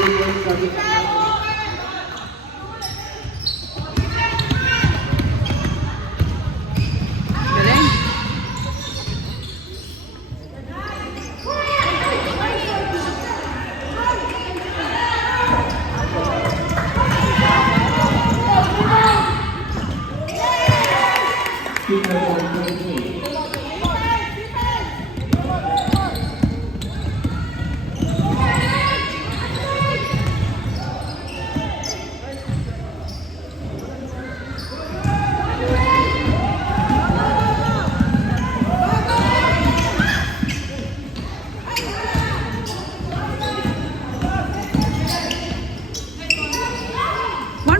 One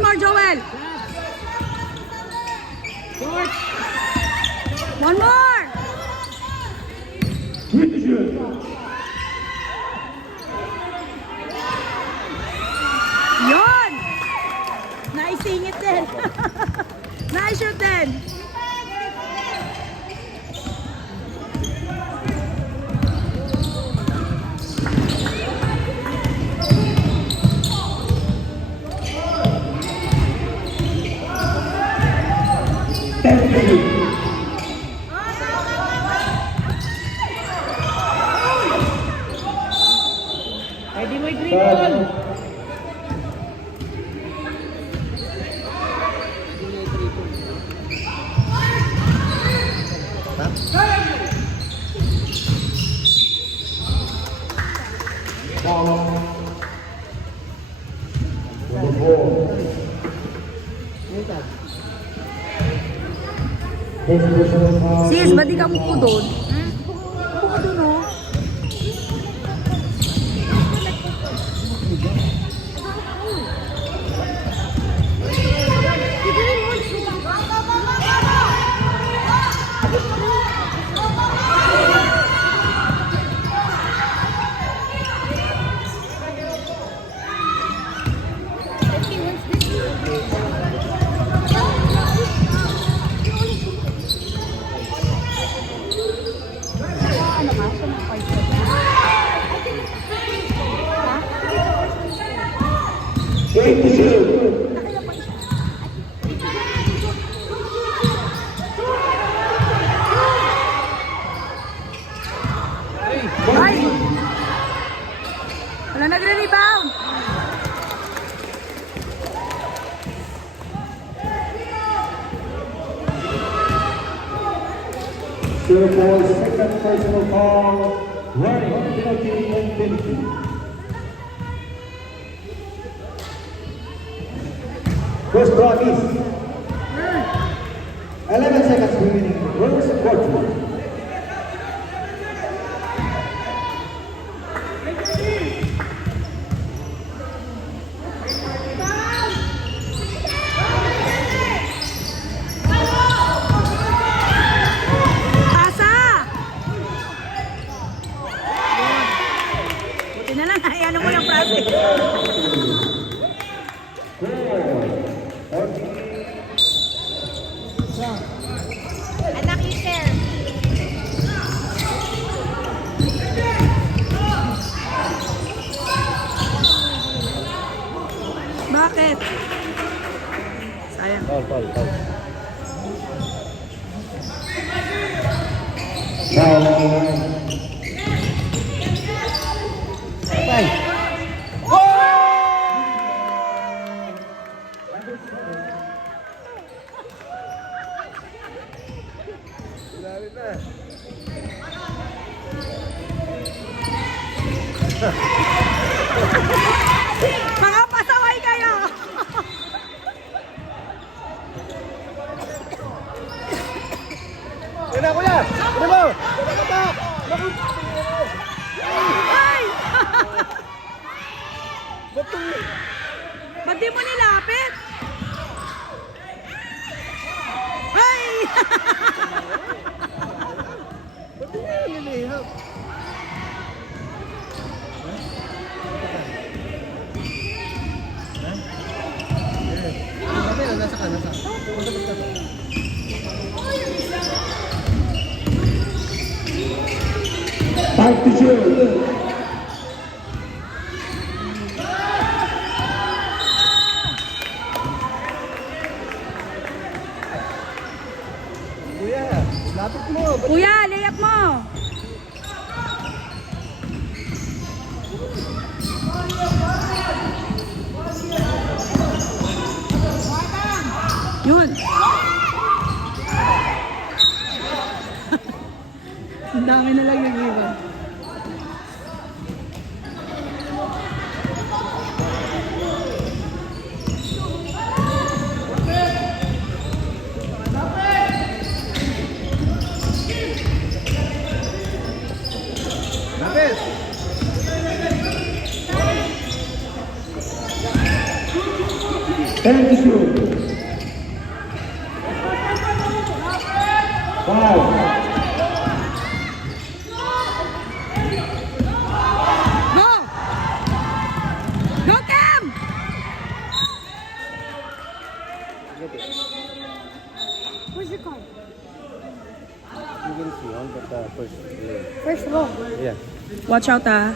more, Joel. One more. Yon. Naisingit din. Naishoot din. Ready mo i-dribble. Sis, ba't di ka mupo doon? Mupo ka doon, oh. Ay! Wala nagre-rebound! For second personal foul, running penalty and penalty. First block is 11 seconds remaining. Reverse quarter. Pasa! Buti na lang, ano mo yung practice. Anak, i-share. Bakit? Sayang. Foul. Mga pasaway kayo! Yan na, kuya! Ano mo? Ay! Ba't di mo nilapit? Ay! Time to shoot. Akin na lang yung iba. Lapis! 10-2. 5. Go! Go, Cam! Where's your card? You can see on the first. First row. Yeah. Watch out, ah.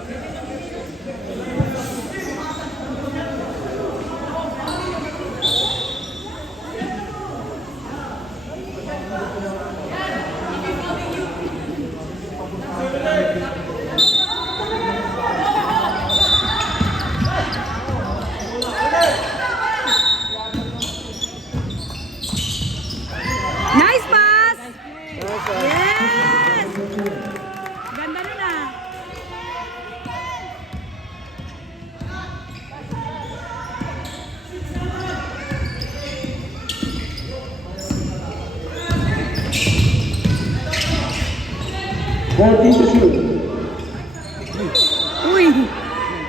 Nice pass! Yes! Ganda nun ah. To shoot. Uy!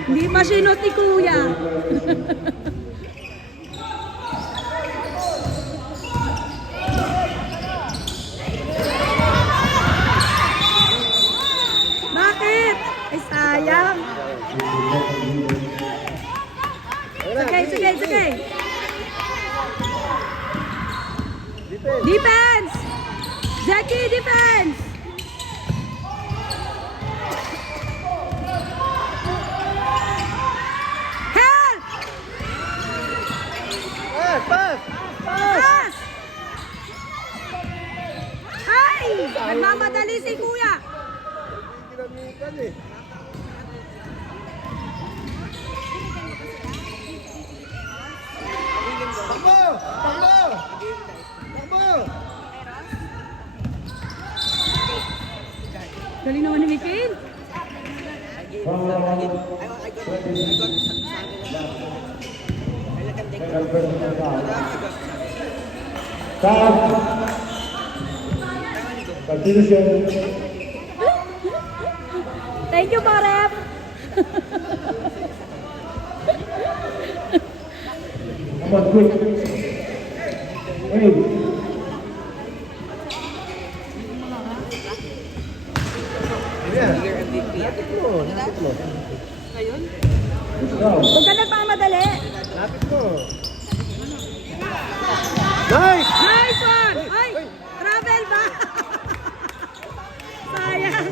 Hindi pa sinot ni Kuya. Bakit? Ay, sayang. Sige. Defense! Jackie, defense! Help! Pass! Pass! Ay! Nagmamadali si Kuya. Ginamitan eh. Takbo! Takbo! Takbo! Galing naman ni Mikael. Substitution. Thank you, Barep. Come on, quick. Hey. Lapit mo. Let's go. Huwag ka nagmamadali. Lapit mo. Nice! Nice one! Ay! Travel ba? Sayang.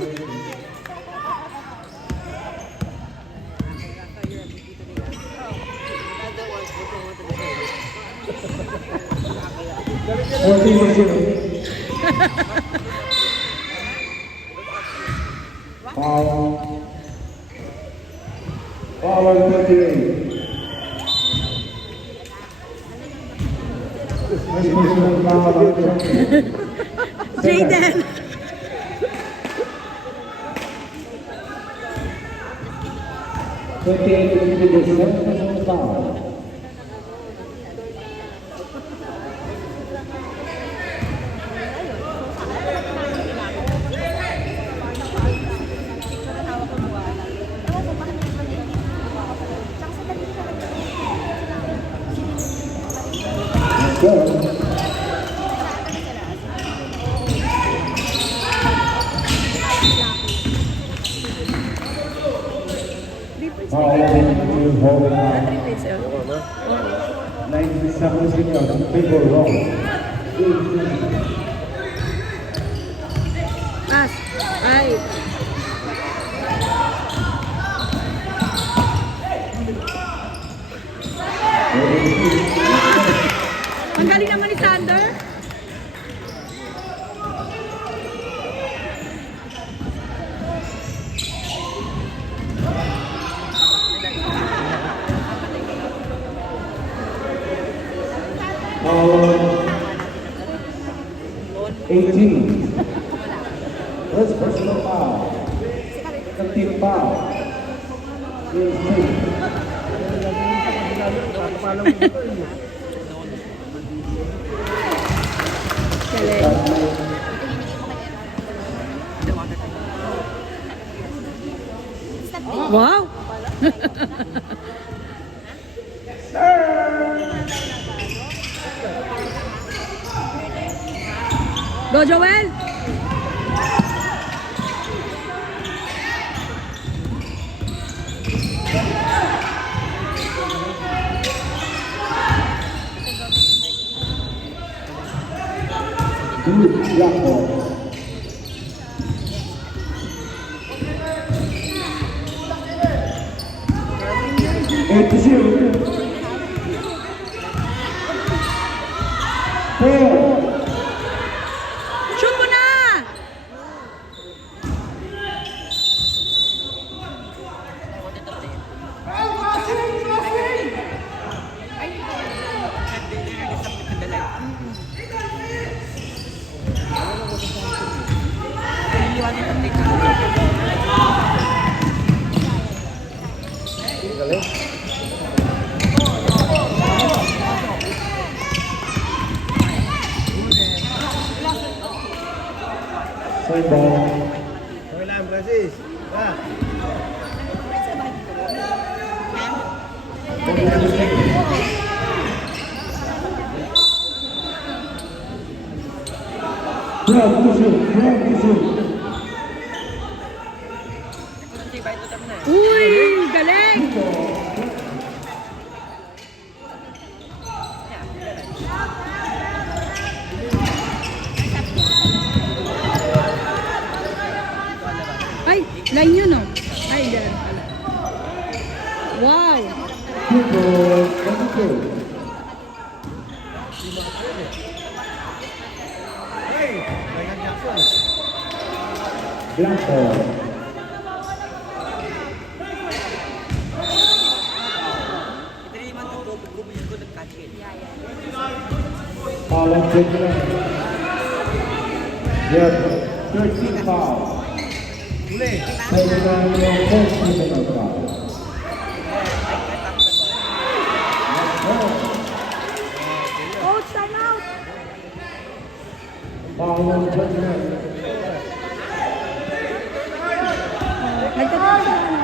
Foul 38. Jaden. Pass. Ay. Ang galing naman ni Sander. Foul 18. First personal foul. is made. Galing. Wow! Go, Joel! Good block ball. 8-0. 4. Shoot mo na! Galing. Same ball. Okay lang, Francis. Ah. Uy! Galing! Ay! Line yun oh! Ay, there pala. Wow! Black ball. Foul on Finland. Yep, 13 foul. Finland will first personal foul. Oh, time out! Foul on Finland. Nagtatapos na ano?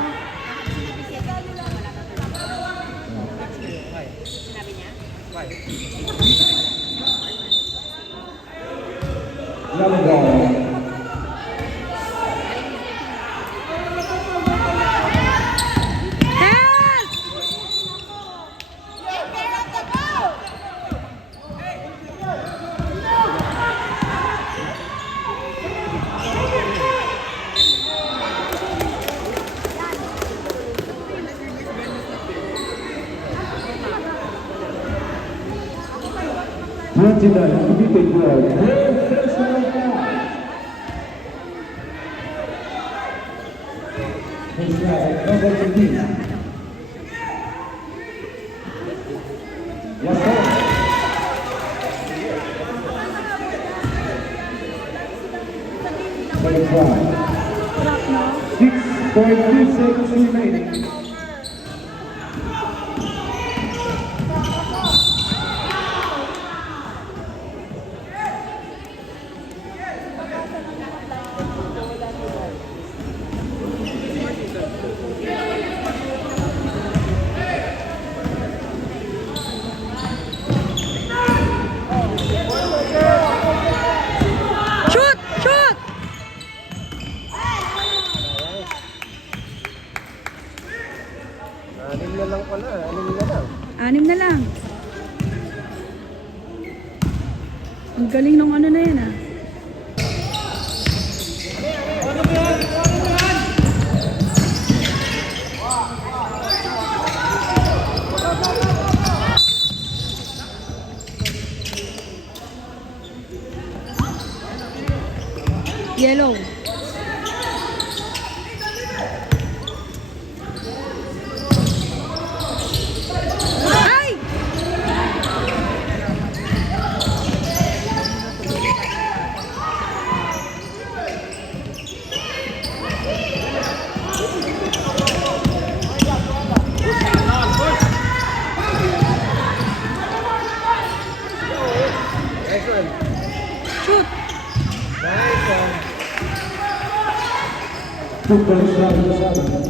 Yellow ball. Help! Committed ball. Personal foul. His number 15. Yes, sir. Sarap, no? 6.2 seconds remaining. Shoot! Shoot! Anim na lang pala. Anim na lang. 6 na lang. Ang galing nung ano na yan ah. Yellow. Ay! 2 points to Arizona.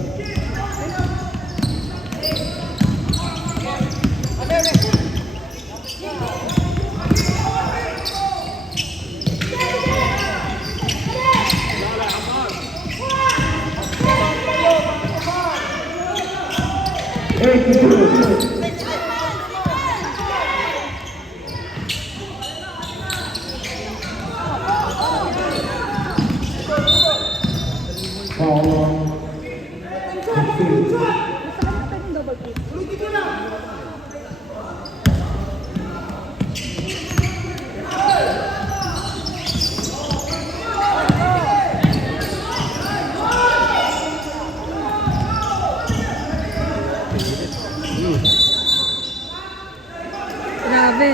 Grabe.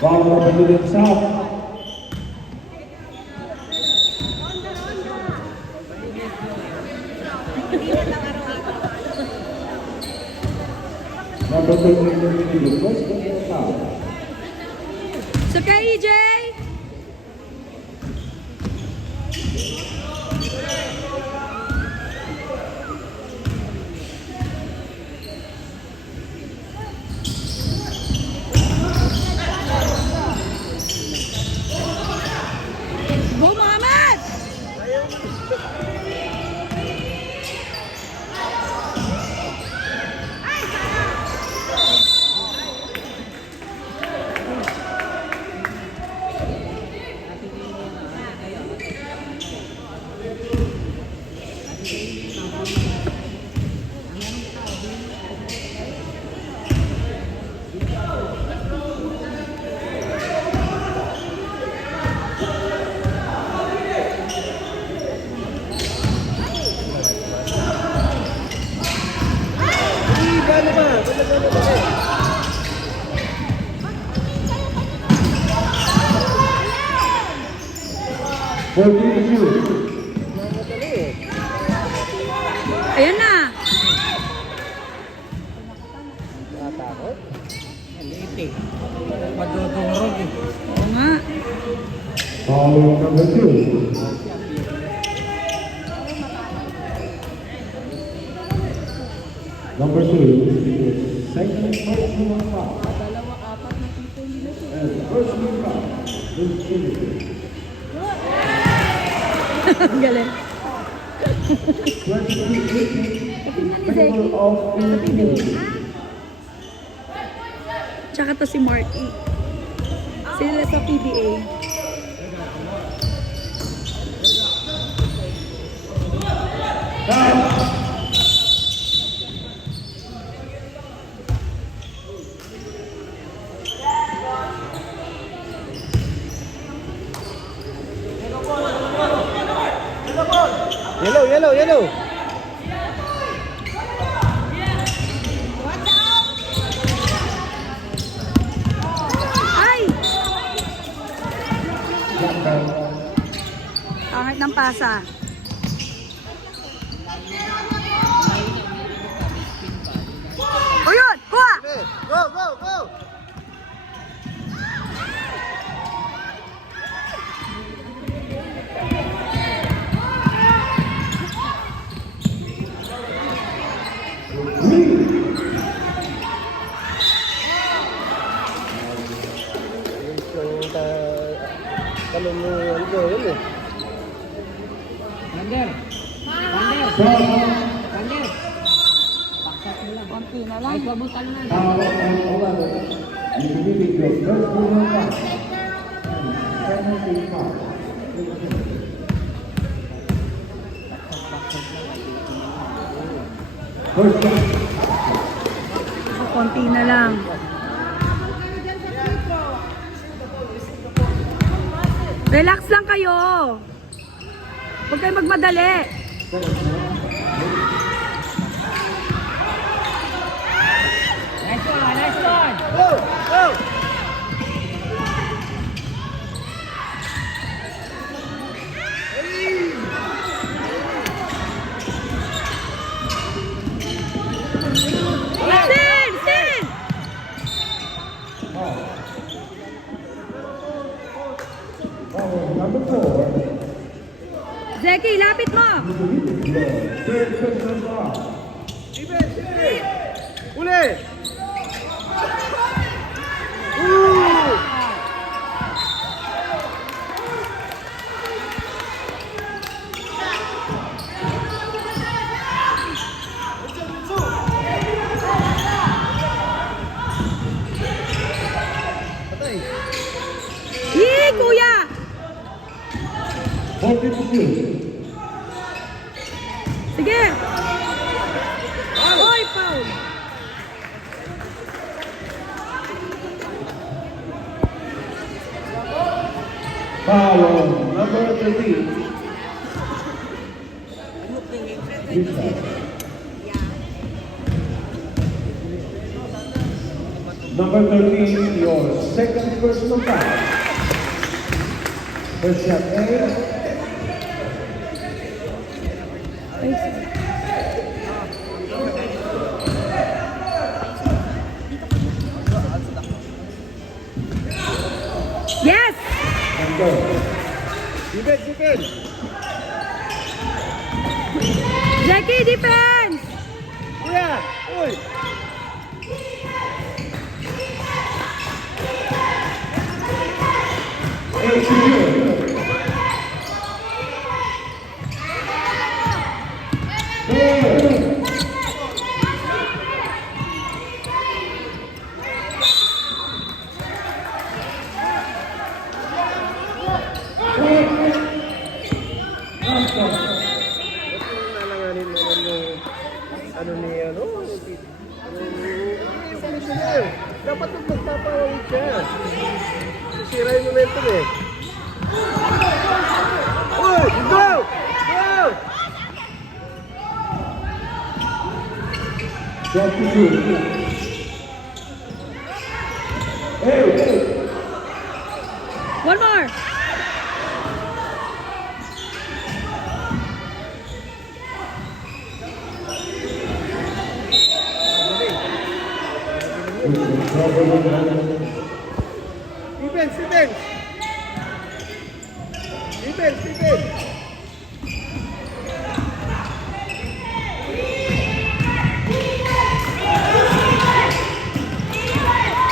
Ball over to himself. Number 13, first personal foul. It's okay, EJ. Go, Mohammed! Ayan na. Nakatakot? Late eh. Madudurog eh. Oo nga. Foul number 2. Number 2, second personal foul. And personal foul. Ang galing. Tsaka to si Marky. Sila sa PBA. Yellow, yellow, yellow. Ay! Pangit ng pasa. O yun! Kuha! Go, go, go! Kalong mo ano ko yun eh. Wander! Wander! Wander! Paksak mo lang. Konti na lang. Ay, pabutan na. Foul on 11. You can give it your first personal foul. penalty foul. First shot. Konti na lang. Relax lang kayo. Huwag kayo magmadali. Nice one, nice one. Go! Go! Sin! Sin! Foul number 4. Zeki, lapit mo. Third personal foul. Defense! Defense! Uli! Ooh! Yee, kuya! 42. Sige! Oy, foul! Foul on number 13. Number 13, your second personal foul. First shot A. Yes! And go. Defense! Defense! Zeki, defense! Kuya! Uy! A secure. Nalanganin naman yung ano ni ano? Dapat nung magpapawawid siya. Sisira yung momentum eh. Uy! Go! Go! Shot to shoot. Hey! One more! Defense! Defense! Defense! Defense!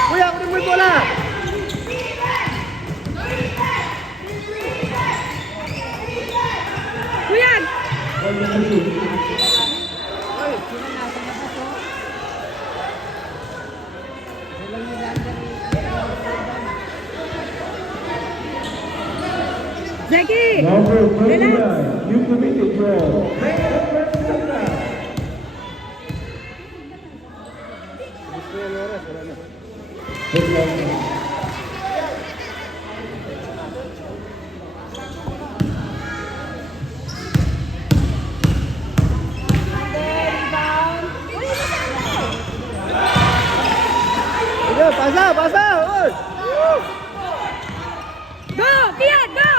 Kuya, kunin mo yung bola! Kuya! Zeki! Number Relax! 29, you committed your Gusto yung oras, wala na. Sige, pasa! Pasa! Uy! Go! Kian, go!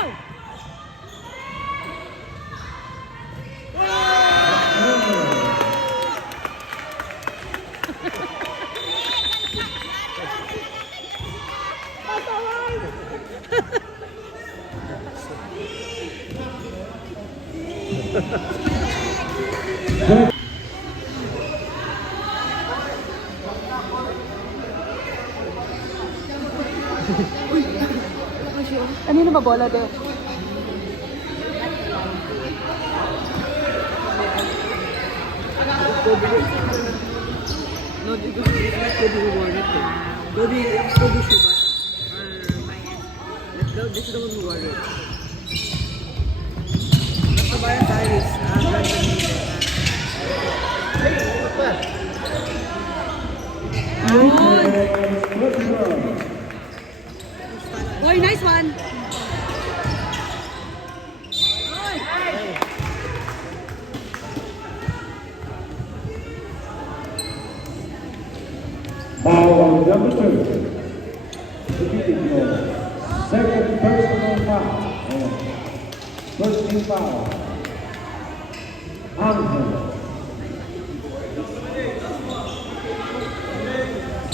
Kanino ba bola doon? No, dito sa Kobe Warnet eh. Kobe Shubat. Let's go This is the one who won it. Kabayan Cyrus. Hey, ano pa? Boy, nice one. Foul number 2. Defeating your second personal foul. And first team foul. Angel.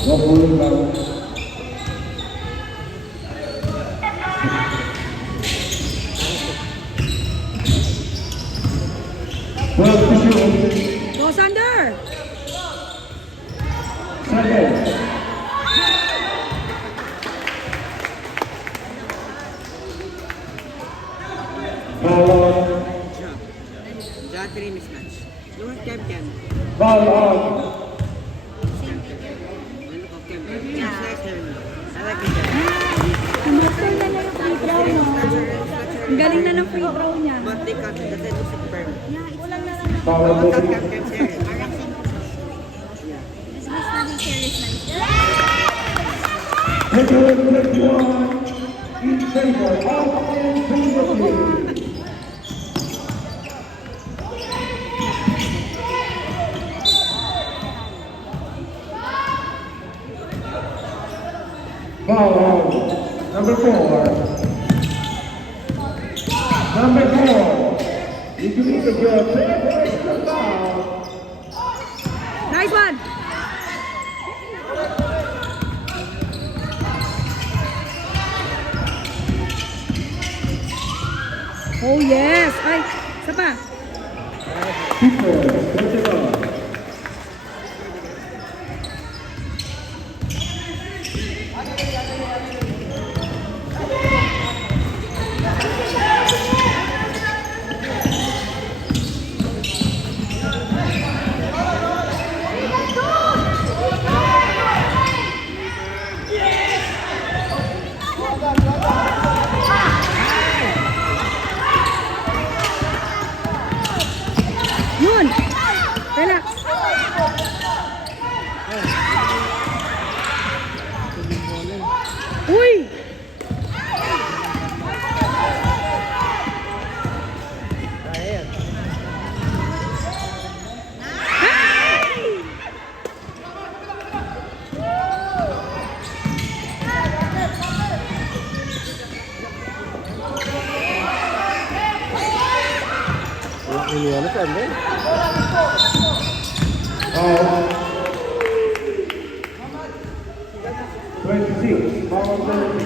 One more foul. Well, official. Go, Sander. Second. Foul on. Jattery mismatch. Lower Kemken. Foul on. Look of Kemken. Yes, nice hair. I like it. Master na lang yung free throw mo. Ang galing na ng free throw niya. But they cut it. That's it. Looks like firm. Kulang na lang. Foul on. Cut Kemken's hair. Taking 51 in favor of Infinity. Foul on number 4. Number 4. If you need to get a third foul. Nice one. Oh yes. Ay, isa pa. People, catch it up. Yun. Relax. Uy! Ayan. Ay! Wala iniwan pa, men. Foul. 26. Foul penalty.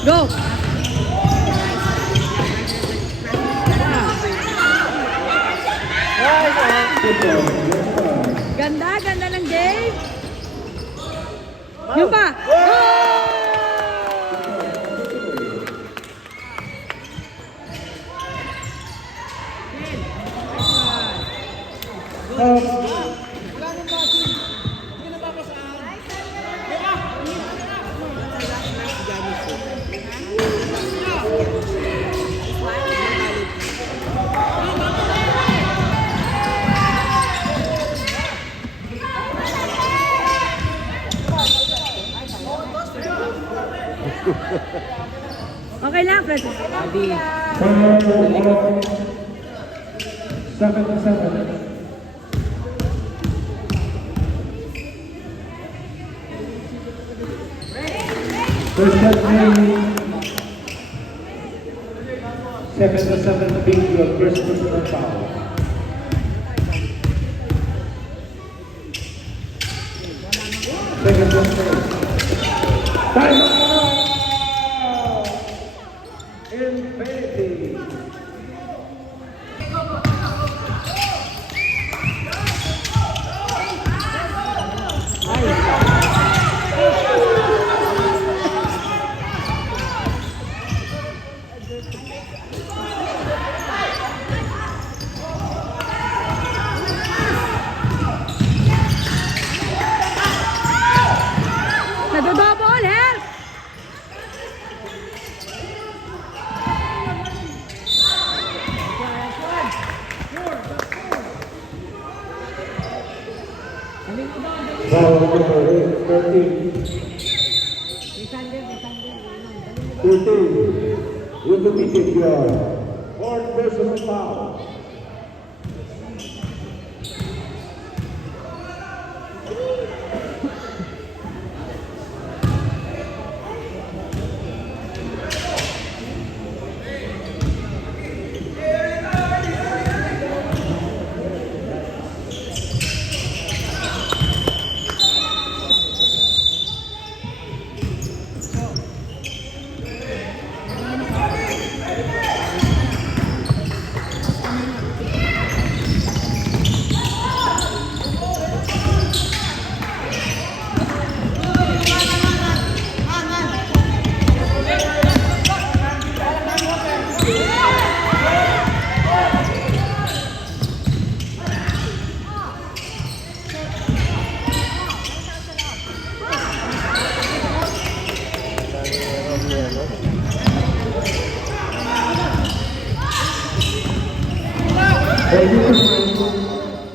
Go! Ganda, ganda ng game. Yun pa. Okay lang, Francis. Adi. 7-7. First shot made. 7-7 being your first personal foul. Second shot made. Time out! Infinity. You committed your fourth personal foul.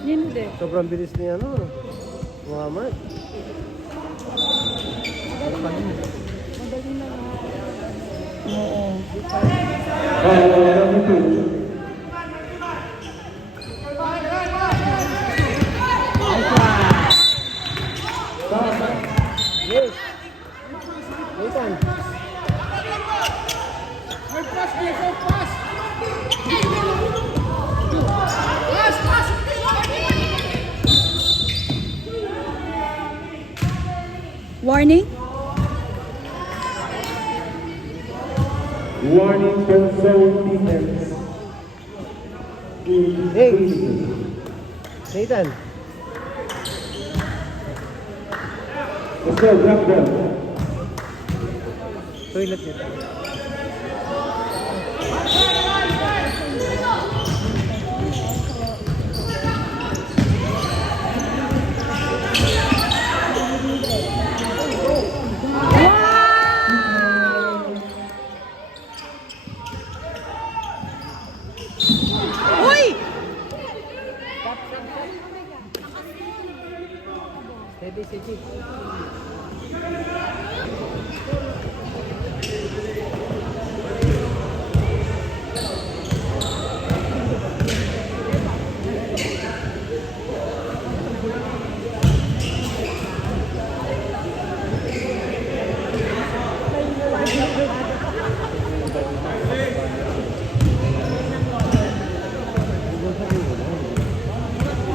Hindi. Sobrang bilis ni ano, Muhammad. Oo. Yes. Nathan. Warning? Warning from zone defense. Hey. Nathan. Let's go, grab them. Toilet nito. Uy! Steady, steady.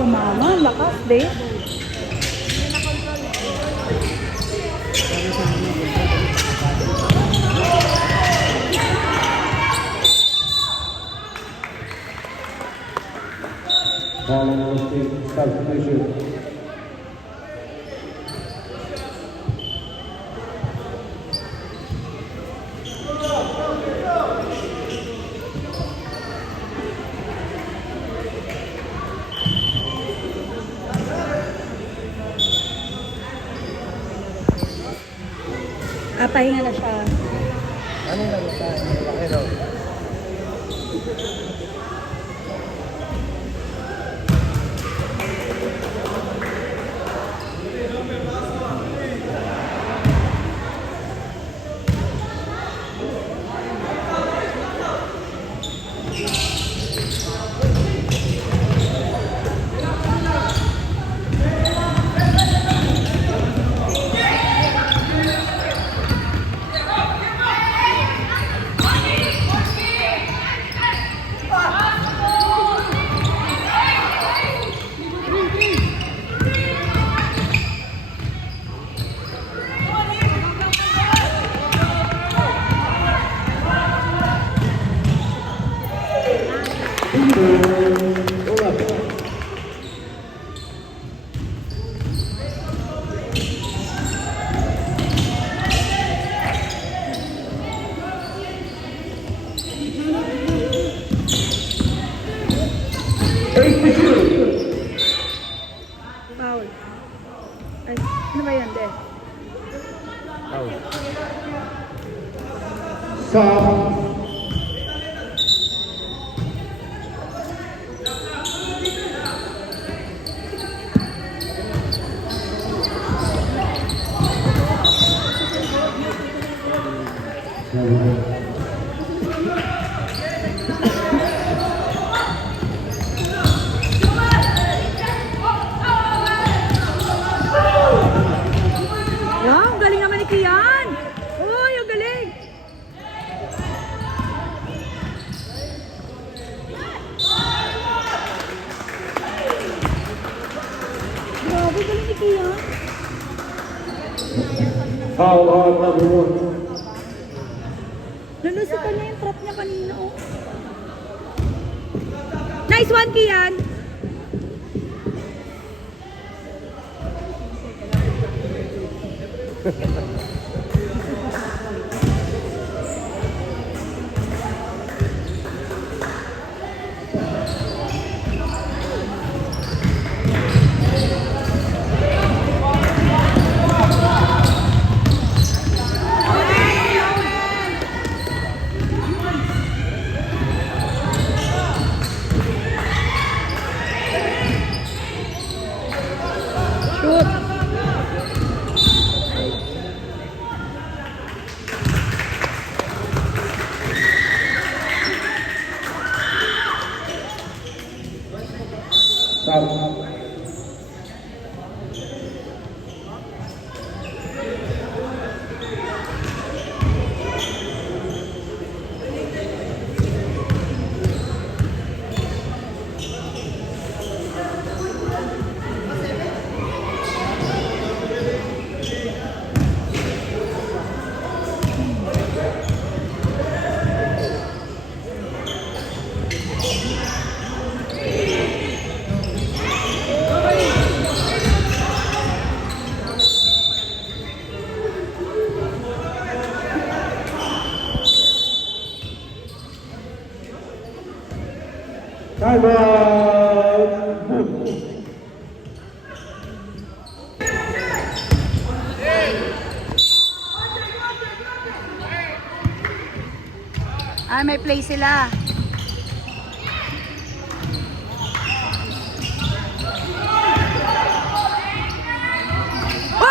Tumama, lakas din. Ball on the stick, substitution. Pahinga na siya. Ano lang ito? Malaki raw. Foul. Ay, ano ba yun, De? Stop. Wow, ang galing naman ni Kian. Uy, ang galing. Grabe, galing ni Kian. Foul on number 1. Nalusutan niya yung trap niya kanina, oh. Nice one, Kian. Shoot. Foul. Time out. Ay, may play sila. Hoy!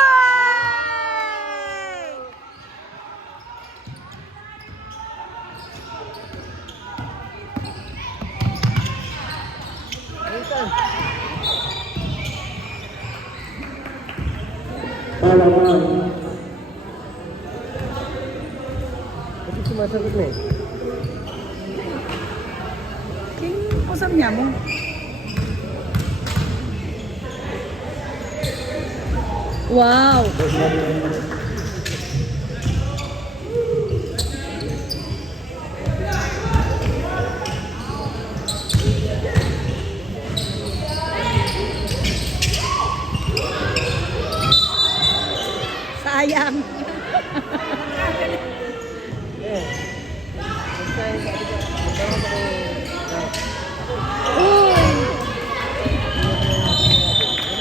Foul on. Kasi sumasagot na eh. King, usap niya mo. Wow! Sayang. Uy!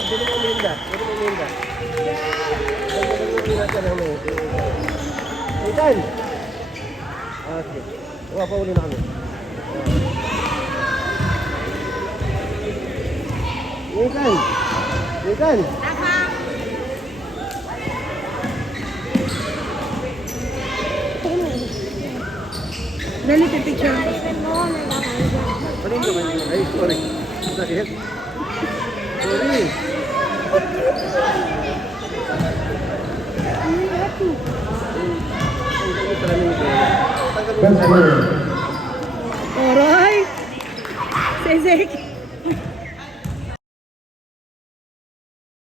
Pwede mo uminda. Pwede mo uminda. Pwede mo uminda lang mo. Ethan! Okay. Pauli na kami. Ethan! Ethan! Dali, pipicture ako. Paling naman yun. Ay, sorry. Sorry. Sorry. Bench clear. Alright! Sesek.